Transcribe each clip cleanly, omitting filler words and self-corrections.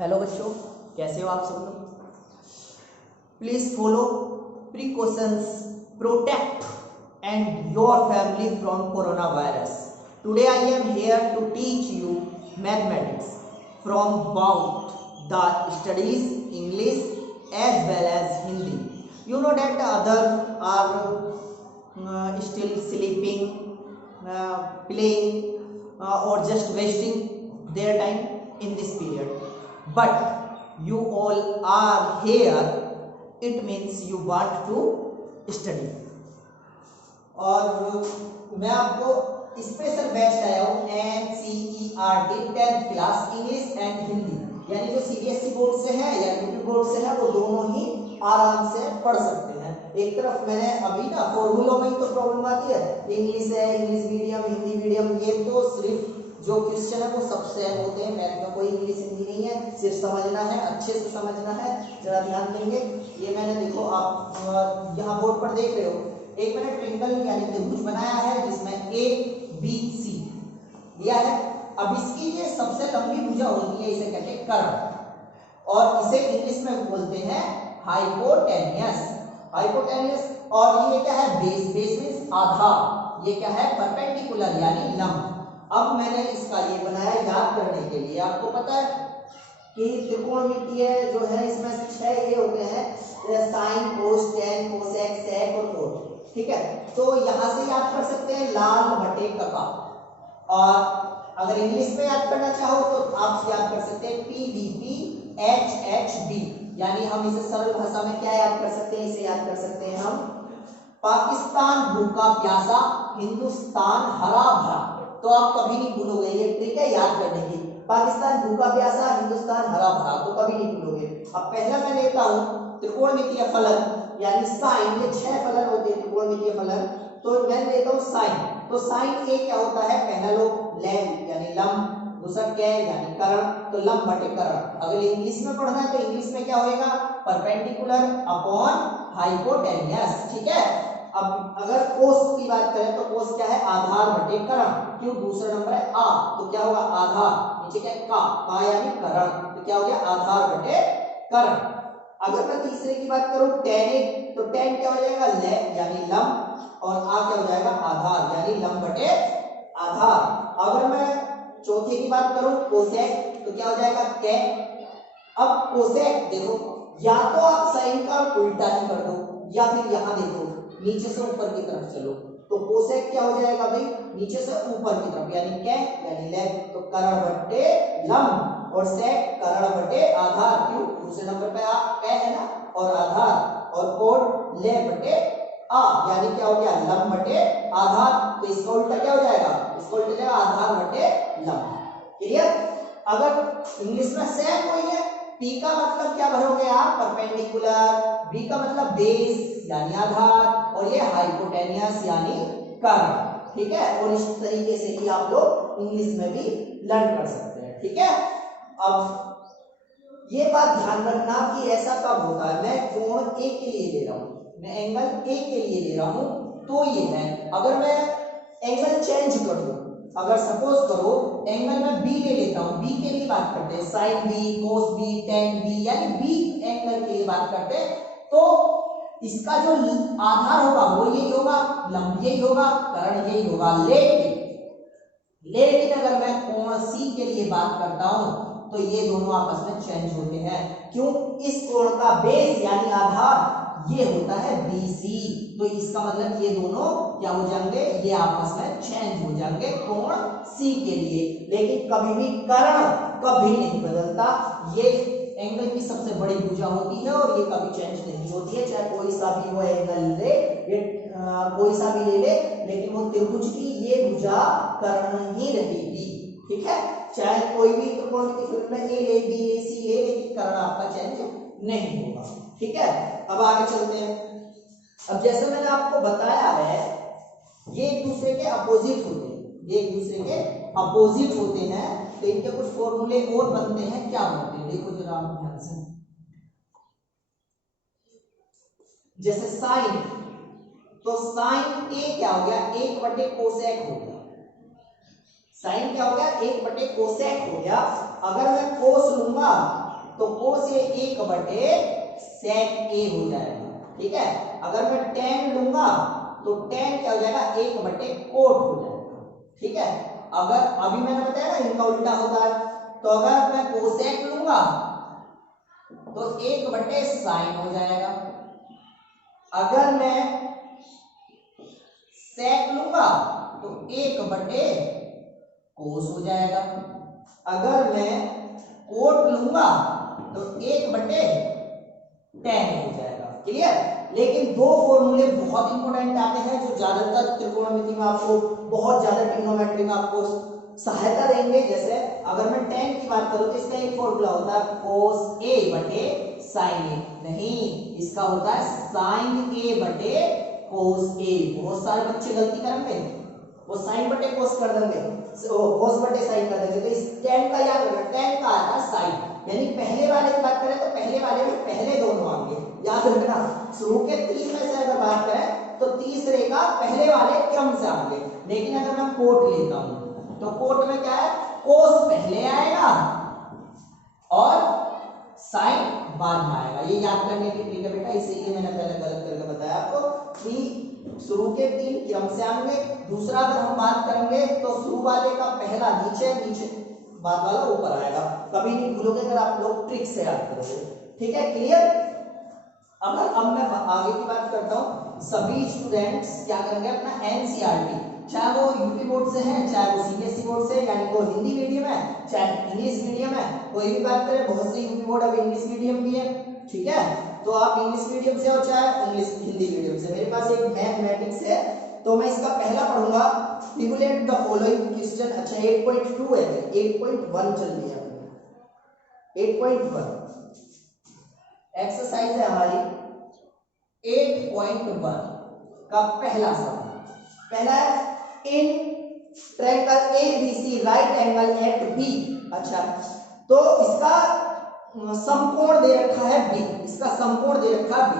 Hello बच्चों, कैसे हो आप सब लोग। Please follow precautions, protect and your family from corona virus. Today I am here to teach you mathematics from both the studies English as well as Hindi. You know that other are still sleeping, playing, or just wasting their time in this period. But you all are here, it means you want to study. और मैं आपको special batch लाया हूँ NCERT 10th class English and Hindi, यानी जो CBSE board से है या यूपी बोर्ड से है वो दोनों ही आराम से पढ़ सकते हैं। एक तरफ मैंने अभी ना फॉर्मूलों में ही तो प्रॉब्लम आती है, इंग्लिश है, इंग्लिश मीडियम, हिंदी मीडियम, ये तो सिर्फ जो क्वेश्चन है वो सब सेम होते हैं। मैथ में कोई इंग्लिश हिंदी नहीं है, सिर्फ समझना है, अच्छे से समझना है। जरा ध्यान देंगे, ये मैंने देखो आप यहाँ बोर्ड पर देख रहे हो, एक मैंने ट्रिंगल यानी त्रिभुज बनाया है जिसमें ABC दिया है। अब इसकी ये सबसे लंबी भुजा होती है, इसे कहते हैं कर्ण, और इसे इंग्लिश में बोलते हैं हाइपोटेनियस। हाइपोटेनियस और ये क्या है, बेस। बेस मींस आधार। ये क्या है, परपेंडिकुलर यानी लंब। अब मैंने इसका ये बनाया याद करने के लिए। आपको पता है कि त्रिकोणमितीय जो है इसमें से 6 ये होते हैं, साइन, कोस, टेन, कोसेक, सेक और कोट। ठीक है, तो यहां से याद कर सकते हैं लाल बटे कका। और अगर इंग्लिश में याद करना चाहो तो आप याद कर सकते हैं PDP HHD, यानी हम इसे सरल भाषा में क्या याद कर सकते हैं, इसे याद कर सकते हैं हम पाकिस्तान भूखा प्यासा, हिंदुस्तान हरा भरा। तो आप कभी नहीं भूलोगे, ये ट्रिक है याद करने की। पाकिस्तान भूखा प्यासा, हिंदुस्तान हरा भरा, तो कभी नहीं भूलोगे। अब पहला मैं लेता हूं त्रिकोणमितीय फलन यानी साइन। ये 6 फलन होते हैं त्रिकोणमितीय फलन, तो मैं लेता हूं साइन। तो साइन ए क्या होता है, पहला लो लैंब यानी लंब, दूसरा कै यानी कर्ण, तो लंब बटे कर्ण। अगर इंग्लिश में पढ़ना है तो इंग्लिश में क्या होएगा, परपेंडिकुलर अपॉन हाइपोटेनियस। ठीक है, अब अगर कोस की बात करें तो कोस क्या है, आधार बटे कर्ण। क्यों, दूसरा नंबर है आ, तो क्या होगा आधार, नीचे क्या है का यानी कर्ण, तो क्या हो गया आधार बटे कर्ण। अगर मैं तीसरे की बात करूं टेन, तो टेन क्या हो जाएगा, ले यानी लंब, और आ क्या हो जाएगा आधार यानी लंब बटे आधार। अगर मैं चौथे की बात करूं कोसेक, तो क्या हो जाएगा कै। अब कोसेक देखो, या तो आप साइन का उल्टा ही कर दो, या फिर यहां देखो नीचे से ऊपर की तरफ चलो, तो कोसेक क्या हो जाएगा भाई, नीचे से ऊपर की तरफ यानी कै यानी लेग, तो कर्ण बटे लंब, और सेक कर्ण बटे आधार। क्यों, दूसरे नंबर पे आ कै है ना, और आधार, और कोड ले बटे आ, यानी क्या हो गया लंब बटे आधार। तो इसका उल्टा क्या हो जाएगा, इसका उल्टा जाएगा आधार बटे लंब। क्लियर। अगर इंग्लिश में सेम कोई है, P का मतलब क्या भरोगे आप, परपेंडिकुलर, B का मतलब बेस यानी आधार, और ये हाइपोटेनियस यानी कर्ण। ठीक है, और इस तरीके से ही आप लोग इंग्लिश में भी लर्न कर सकते हैं। ठीक है, अब ये बात ध्यान रखना कि ऐसा कब होता है, मैं कोण A के लिए ले रहा हूं, मैं एंगल A के लिए ले रहा हूं, तो ये है। अगर मैं एंगल चेंज कर दूं, अगर सपोज करो एंगल में B ले लेता हूं, B के लिए बात करते हैं, साइन B, कोस B, टेन B, यानी B एंगल के लिए बात करते हैं, तो इसका जो आधार होगा वो यही होगा, लंब यही होगा, कर्ण यही होगा। लेकिन अगर मैं कोण C के लिए बात करता हूं तो ये दोनों आपस में चेंज होते हैं। क्यों, इस कोण का बेस यानी आधार ये होता है BC, तो इसका मतलब ये दोनों क्या हो जाएंगे, ये आपस में चेंज हो जाएंगे कोण C के लिए। लेकिन कभी भी कर्ण कभी नहीं बदलता, ये एंगल की सबसे बड़ी भुजा होती है और ये कभी चेंज नहीं होती है, चाहे कोई सा भी वो एंगल ले, ये कोई सा भी ले ले, लेकिन वो त्रिभुज की ये भुजा कर्ण ही रहेगी। ठीक है, चाहे कोई भी त्रिकोणमितीय फलन में A ले, B ले, C ले, लेकिन कर्ण आपका चेंज नहीं होगा। ठीक है, अब आगे चलते हैं। अब जैसे मैंने आपको बताया है, ये एक दूसरे के अपोजिट होते हैं, ये एक दूसरे के अपोजिट होते हैं, तो इनके कुछ फॉर्मूले और बनते हैं। क्या बनते हैं, देखो जरा आप ध्यान से। जैसे साइन, तो साइन A क्या हो गया, 1 बटे कोसेक हो गया। साइन क्या हो गया, 1 बटे कोसेक हो गया। अगर मैं कोस लूंगा तो कोस ए 1/sec a हो जाएगा। ठीक है, अगर मैं tan लूंगा तो tan क्या हो जाएगा 1/cot हो जाएगा। ठीक है, अगर अभी मैंने बताया ना इनका उल्टा होता है, तो अगर मैं कोसेक लूंगा तो 1/sin हो जाएगा, अगर मैं सेक लूंगा तो 1/cos हो जाएगा, अगर मैं कोट लूंगा तो 1/tan हो जाएगा। क्लियर? लेकिन दो फॉर्मूले बहुत इंपॉर्टेंट आते हैं जो ज्यादातर त्रिकोणमिति में आपको, बहुत ज्यादा ट्रिग्नोमेट्री में आपको सहायता देंगे। जैसे अगर मैं tan की बात करूं तो इसका एक फॉर्मूला होता है cos a बटे sin a, नहीं इसका होता है sin a बटे cos a। बहुत सारे बच्चे गलती करेंगे, वो sin बटे cos कर देंगे, cos बटे sin कर देंगे। तो इस tan का याद रखना, tan का आता है sin, यानी पहले वाले की बात करें तो पहले वाले में पहले दोनों आएंगे, याद रखना। शुरू के 3 में से अगर बात करें तो तीसरे का पहले वाले क्रम से आएंगे। लेकिन अगर मैं कोट लेता हूं तो कोट में क्या है, कोस पहले आएगा और साइन बाद में आएगा। ये याद करने की ट्रिक है बेटा, इसीलिए मैंने पहले गलत करके बताया आपको कि शुरू के 3 क्रम से आएंगे। दूसरा अगर हम बात करेंगे तो शुरू वाले का पहला नीचे, नीचे बाद वाला ऊपर आएगा। कभी नहीं भूलोगे अगर आप लोग ट्रिक से याद करोगे। ठीक है, क्लियर? अगर अब मैं आगे की बात करता हूँ, सभी स्टूडेंट्स क्या करेंगे अपना एनसीईआरटी, चाहे वो यूपी बोर्ड से है, चाहे वो सीबीएसई बोर्ड से, यानी वो हिंदी मीडियम है, चाहे इंग्लिश मीडियम है, कोई भी बात करें। बहुत से यूपी बोर्ड अब इंग्लिश मीडियम भी है। ठीक है, तो आप इंग्लिश मीडियम से हो चाहे इंग्लिश हिंदी मीडियम से। मेरे पास एक मैथमेटिक्स है तो मैं इसका पहला पढ़ूंगा, फिगुलेट द फॉलोइंग क्वेश्चन। अच्छा 8.2 है, 8.1 चल रही है, 8.1 एक्सरसाइज है हमारी 8.1 का पहला सवाल। पहला है in triangle ABC right angle at B। अच्छा, तो इसका समकोण दे रखा है B, इसका समकोण दे रखा है B।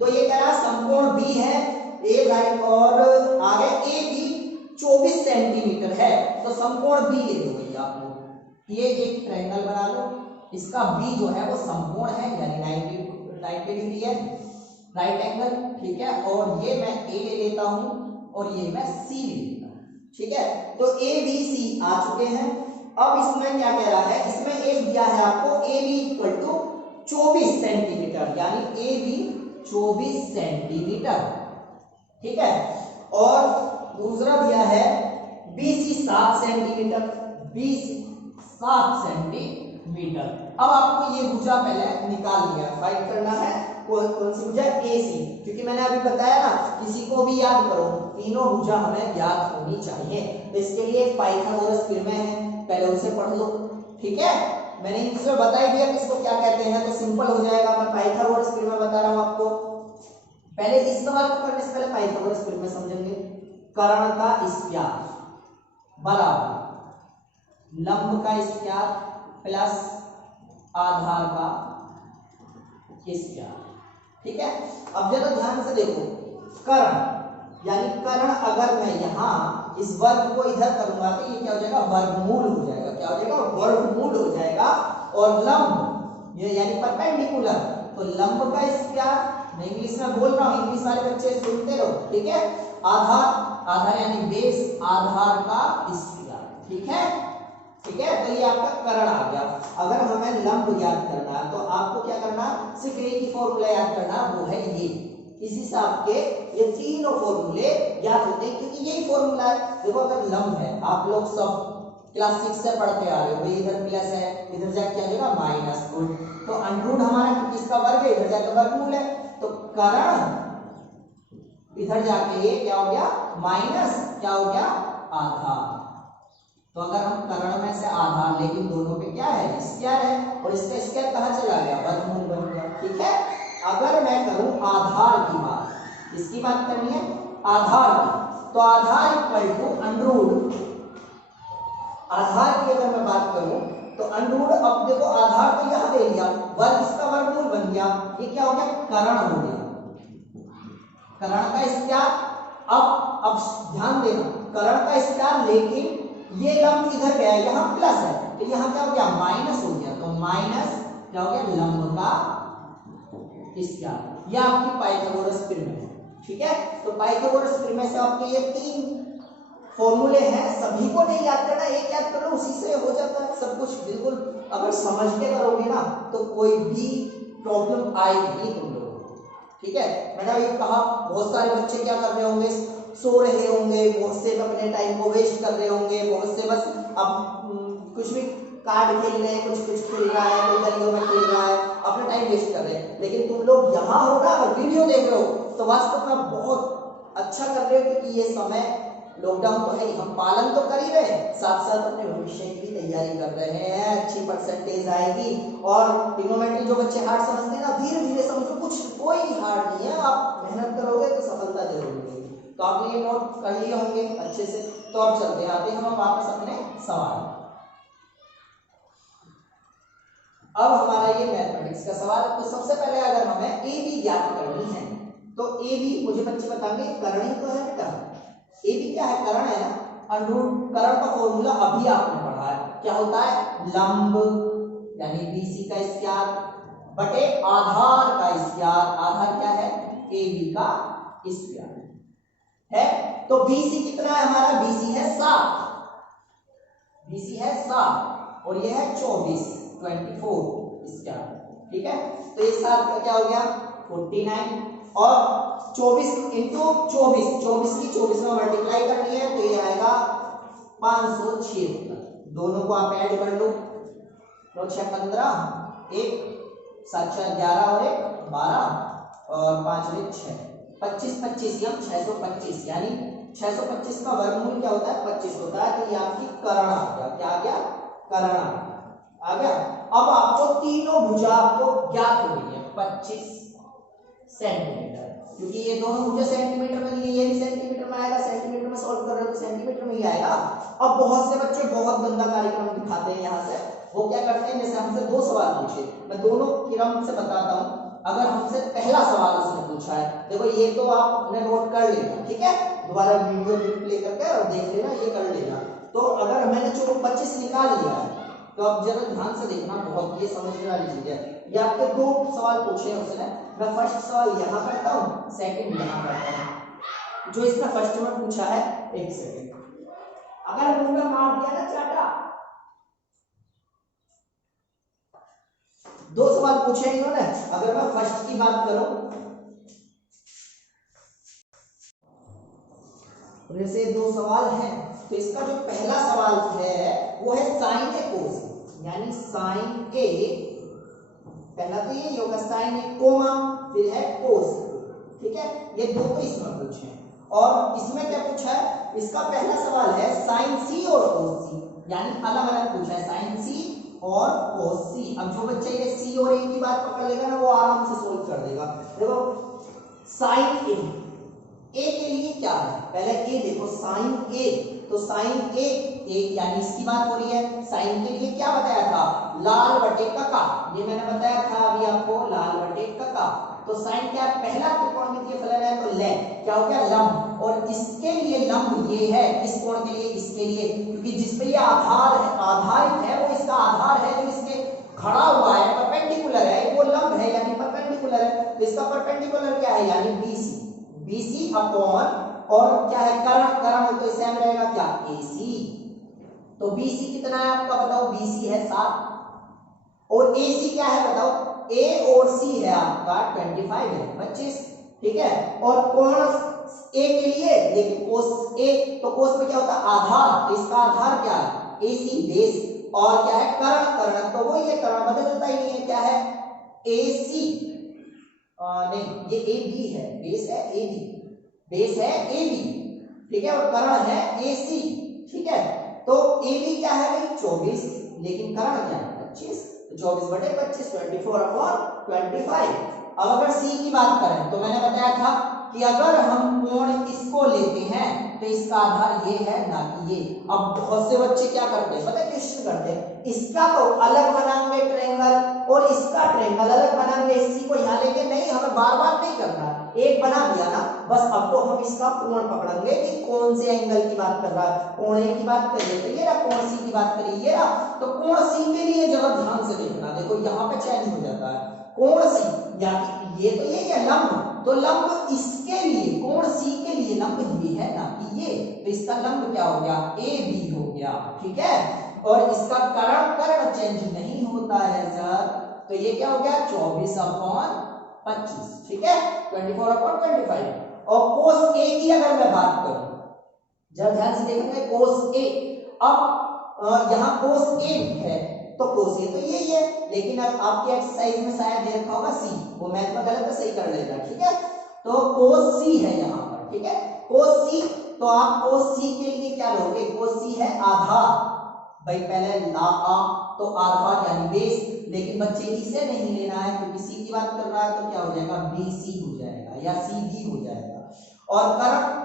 तो ये कह रहा है समकोण B है A लाइन और आगे AB 24 सेंटीमीटर है, तो समकोण B ले लो भैया आप लोग। ये एक ट्रायंगल बना लो, इसका B जो है वो समकोण है, यानी 90 डिग्री है, राइट एंगल। ठीक है, और ये मैं A ले लेता हूं और ये मैं C ले लेता हूं। ठीक है, तो ABC आ चुके हैं। अब इसमें क्या कह रहा है, इसमें एक दिया है आपको AB इक्वल टू 24 सेंटीमीटर, यानी AB 24 सेंटीमीटर। ठीक है, और दूसरा दिया है BC 7 सेंटीमीटर, BC 7 सेंटीमीटर। अब आपको ये भुजा पहले निकाल लिया, फाइंड करना है कौन सी भुजा, AC। क्योंकि मैंने अभी बताया ना, किसी को भी याद करो, तीनों भुजा हमें याद होनी चाहिए। तो इसके लिए पाइथागोरस किरणें हैं, पहले उसे पढ़ लो। ठीक है, मैंने इसमें बता ही दिया किसको क्या कहते हैं, तो सिंपल हो जाएगा। मैं पाइथागोरस किरणें बता रहा हूं आपको। पहले इस सवाल को करने से पहले पाइथागोरस किरणें समझेंगे। कर्ण का स्क्वायर बराबर लंब का स्क्वायर प्लस आधार का स्क्वायर। ठीक है, अब जरा ध्यान से देखो, कर्ण यानी कर्ण अगर मैं यहां इस वर्ग को इधर करूंगा तो ये क्या हो जाएगा, वर्गमूल हो जाएगा। क्या हो जाएगा, वर्गमूल हो जाएगा। और लंब ये यानी परपेंडिकुलर, तो लंब का स्क्वायर, मैं इंग्लिश में बोल रहा हूं, इंग्लिश वाले बच्चे सुनते रहो। ठीक है, आधार, आधार यानी बेस, आधार का स्क्वायर। ठीक है, ठीक है, तो ये आपका कर्ण आ गया। अगर हमें लंब याद करना है तो आपको क्या करना, सिर्फ एक ही फॉर्मूला याद करना, वो है ये। इसी से आपके ये तीनों फॉर्मूले याद होते हैं, क्योंकि यही फॉर्मूला है। देखो अगर लंब है, आप लोग सब क्लास 6 से पढ़ते आ रहे हो, इधर प्लस है, इधर जाके क्या हो जाएगा माइनस, तो अंडरूट हमारा क्योंकि इसका वर्ग है, इधर जाकर वर्गमूल है, तो कर्ण इधर जाके ये क्या हो गया माइनस, क्या हो गया आधार। तो अगर हम कर्ण में से आधार, लेकिन दोनों पे क्या है स्क्वायर है, और इसका स्क्वायर कहां चला गया, वर्गमूल बन गया। ठीक है, अगर मैं करूं आधार की बात, इसकी बात करनी है आधार की, तो आधार इक्वल टू अंडरूट, आधार की अगर मैं बात करूं तो अंडरूट, अब देखो आधार तो यहां दे दिया, वर्ग इसका वर्गमूल बन गया, ये क्या हो गया कर्ण हो गया, कर्ण का स्क्वायर। अब ध्यान देना, कर्ण का स्क्वायर, लेकिन ये लंब इधर गया, यहां प्लस है, तो यहां क्या हो गया माइनस हो गया, तो माइनस क्या हो गया, लंब का स्क्वायर। यह आपकी पाइथागोरस प्रमेय है। ठीक है, तो पाइथागोरस प्रमेय से आपके ये 3 फॉर्मूले हैं, सभी को नहीं याद करना, एक याद कर लो, उसी से हो जाता है सब कुछ। बिल्कुल अगर समझ के करोगे ना तो कोई भी प्रॉब्लम आएगी नहीं तुम लोगों को। ठीक है, मैंने अभी कहा बहुत सारे बच्चे क्या कर रहे होंगे, सो रहे होंगे, बहुत से अपने टाइम को वेस्ट कर रहे होंगे, बहुत से बस अब कुछ भी कार्ड खेल रहे हैं, कुछ खेल रहा है, कोई गलियों में खेल रहा है, अपना टाइम वेस्ट कर रहे हैं। लेकिन तुम लोग यहाँ हो ना, अगर वीडियो देख रहे हो तो वास्तव में बहुत अच्छा कर रहे हो, क्योंकि ये समय लॉकडाउन तो है, हम पालन तो कर ही रहे हैं, साथ साथ अपने भविष्य की भी तैयारी कर रहे हैं। अच्छी परसेंटेज आएगी। और ट्रिग्नोमेट्री जो बच्चे हार्ड समझते हैं ना, धीरे धीरे समझो, कुछ कोई हार्ड नहीं है, आप मेहनत करोगे तो सफलता जरूर मिलेगी। तो आपने ये नोट कर लिए होंगे अच्छे से। तो अब चलते आते हैं हम वापस अपने सवाल। अब हमारा ये मैथमेटिक्स का सवाल। तो सबसे पहले अगर हमें ए बी ज्ञात करनी है तो ए बी मुझे बच्चे बताएंगे, करण ही तो है बेटा, ए बी क्या है, करण है ना। अंडरूट करण का फॉर्मूला अभी आपने पढ़ा है, क्या होता है, लंब यानी बीसी का स्क्वायर बटे आधार का स्क्वायर। आधार क्या है, ए बी का स्क्वायर है। तो बीसी कितना है हमारा, बीसी है 7, बीसी है 7 और ये है 24 स्क्वायर। ठीक है, तो ये 7 का क्या हो गया 49 और 24 इंटू 24 की 24 में मल्टीप्लाई करनी है, तो ये आएगा 576। दोनों को आप ऐड कर लो, 9 6 15, 1 7 6 11 और 1 12 और 5 1 6 25 25 या 625, यानी 625 का वर्गमूल क्या होता है, 25 होता है। तो ये आपकी करण आ गया, क्या आ गया, करण आ गया। अब आपको तीनों भुजा आपको ज्ञात हो गई है, 25 सेंटीमीटर, क्योंकि ये दोनों भुजा सेंटीमीटर में दी है, ये भी सेंटीमीटर में आएगा, सेंटीमीटर में सॉल्व कर रहे हो तो सेंटीमीटर में ही आएगा। अब बहुत से बच्चे बहुत गंदा कार्यक्रम दिखाते हैं यहाँ से, वो क्या करते हैं, जैसे हमसे 2 सवाल पूछे, मैं दोनों क्रम से बताता हूँ। अगर हमसे पहला सवाल उसने पूछा है, देखो ये तो आपने नोट कर लेना, ठीक है, दोबारा वीडियो प्ले करके और देख लेना, ये कर लेना। तो अगर मैंने चलो 25 निकाल लिया है, तो अब जरा ध्यान से देखना, बहुत ये समझने वाली चीज है। ये आपके 2 सवाल पूछे हैं उसने, मैं फर्स्ट सवाल यहाँ करता हूँ, सेकंड यहाँ करता हूँ। जो इसका फर्स्ट में पूछा है, 1 सेकंड, अगर मुंगा मार दिया ना चाटा, 2 सवाल पूछे इन्होंने। अगर मैं फर्स्ट की बात करूं, जैसे 2 सवाल हैं, तो इसका जो पहला सवाल है वो है साइन ए कोस, यानी साइन ए, पहला तो ये होगा साइन ए कोमा, फिर है कोस। ठीक है, ये 2 तो इसमें पूछे हैं। और इसमें क्या पूछा है, इसका पहला सवाल है साइन सी और कोस सी, यानी अलग अलग पूछा है, साइन सी और कोस सी। अब जो बच्चे ये सी और ए की बात पकड़ लेगा ना, वो आराम से सोल्व कर देगा। देखो साइन ए के लिए क्या है, पहले ए देखो, साइन ए, तो साइन ए यानी इसकी बात हो रही है। साइन के लिए क्या बताया था, लाल बटे कका, ये मैंने बताया था अभी आपको, लाल बटे कका। तो साइन क्या है, पहला त्रिकोणमितीय फलन है, तो ले क्या हो गया, लंब। और इसके लिए लंब ये है, इस कोण के लिए, इसके लिए, क्योंकि जिस पे ये आधार है, आधारित है, वो इसका आधार है, जो इसके खड़ा हुआ है, परपेंडिकुलर है, वो लंब है यानी परपेंडिकुलर है। तो इसका परपेंडिकुलर क्या है, यानी बीसी, बीसी अपॉन, और क्या है, करण, करण तो सेम रहेगा क्या, एसी। तो बीसी कितना है आपका बताओ, बीसी है 7 और एसी क्या है बताओ, ए और सी है आपका 25 है 25। ठीक है, और कोण ए के लिए देखिए, कोस ए, तो कोस में क्या होता है, आधार, इसका आधार क्या है, एसी बेस, और क्या है, करण, करण तो वो ये करण बदलता ही नहीं है, क्या है, एसी, नहीं ये ए बी है, बेस है ए बी, बेस है ए बी, ठीक है, और करण है एसी। ठीक है, तो ए बी क्या है भाई 24, लेकिन करण क्या है 25, तो 24 बटे 25, 24/25। अब अगर सी की बात करें, तो मैंने बताया था कि अगर हम कोण इसको लेते हैं तो इसका आधार ये है, ना कि ये। अब बहुत से बच्चे क्या करते हैं, पता है क्वेश्चन करते हैं, इसका तो अलग बनाएंगे ट्रायंगल और इसका ट्रायंगल अलग बनाएंगे, इसी को यहाँ लेके, नहीं, हमें बार बार नहीं करना, एक बना दिया ना बस। अब तो हम इसका कोण पकड़ेंगे कि कौन से एंगल की बात कर रहा है, कोण ए की बात करिए तो ये रहा, कोण सी की बात करिए ये रहा। तो कोण सी के लिए जरा ध्यान से देखना, देखो यहाँ पे चेंज हो जाता है। कोण सी, यानी ये तो ये है लंब, तो लंब इसके लिए, कोण सी के लिए लंब ये है ना कि ये, तो इसका लंब क्या हो गया, ए बी हो गया, ठीक है। और इसका कर्ण चेंज नहीं होता है सर, तो ये क्या हो गया 24/25, ठीक है, 24/25। और कोस ए की अगर मैं बात करूं, जब ध्यान से देखेंगे कोस ए, अब यहाँ कोस ए है तो कोस ए तो यही है, लेकिन अब आपकी एक्सरसाइज में शायद दे रखा होगा सी, वो मैथ में गलत है, सही कर लेना, ठीक है। तो कोस सी है यहाँ पर, ठीक है, कोस सी, तो आप कोस सी के लिए क्या लोगे, कोस सी है आधार, भाई पहले ला आ तो आधार यानी बेस, लेकिन बच्चे इसे नहीं लेना है क्योंकि सी की बात कर रहा है, तो क्या हो जाएगा बी सी हो जाएगा या सी बी हो जाएगा। और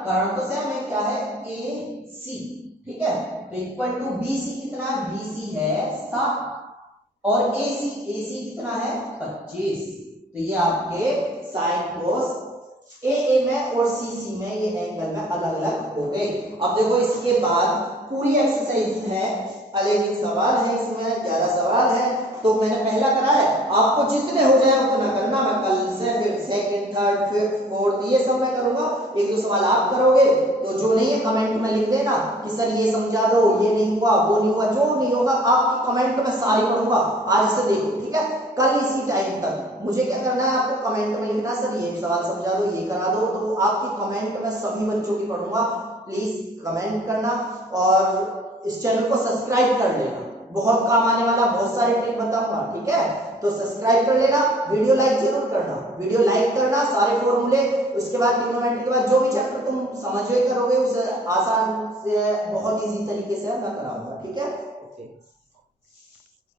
कर्ण तो सेम है, क्या है ए सी, ठीक है, तो इक्वल टू बी सी कितना है, बी सी है 7 और ए सी कितना है 25, तो ये आपके साइन कोस ए में और सी में ये एंगल में अलग अलग हो गए। अब देखो इसके बाद पूरी एक्सरसाइज है, अलग सवाल है, इसमें 11 सवाल है, तो मैंने पहला करा है, आपको जितने हो जाए उतना करना, मैं कल से फिर सेकंड थर्ड फिफ्थ फोर्थ ये सब मैं करूंगा, एक दो सवाल आप करोगे, तो जो नहीं है कमेंट में लिख देना कि सर ये समझा दो, ये नहीं हुआ, वो नहीं हुआ, जो नहीं होगा आपकी कमेंट में सारी पढ़ूंगा, आज से देखो, ठीक है, कल इसी टाइम तक मुझे क्या करना है, आपको कमेंट में लिखना सर ये सवाल समझा दो, ये करा दो, तो आपकी कमेंट में सभी बच्चों की पढ़ूंगा, प्लीज कमेंट करना और इस चैनल को सब्सक्राइब कर लेना, बहुत काम आने वाला, बहुत सारे ट्रिक बताऊंगा, ठीक है, तो सब्सक्राइब कर लेना, वीडियो लाइक जरूर करना, वीडियो लाइक करना, सारे फॉर्मूले, उसके बाद ट्रिग्नोमेट्री के बाद जो भी चैप्टर तुम समझ करोगे उसे आसान से बहुत इजी तरीके से मैं कराऊंगा, ठीक है, ओके।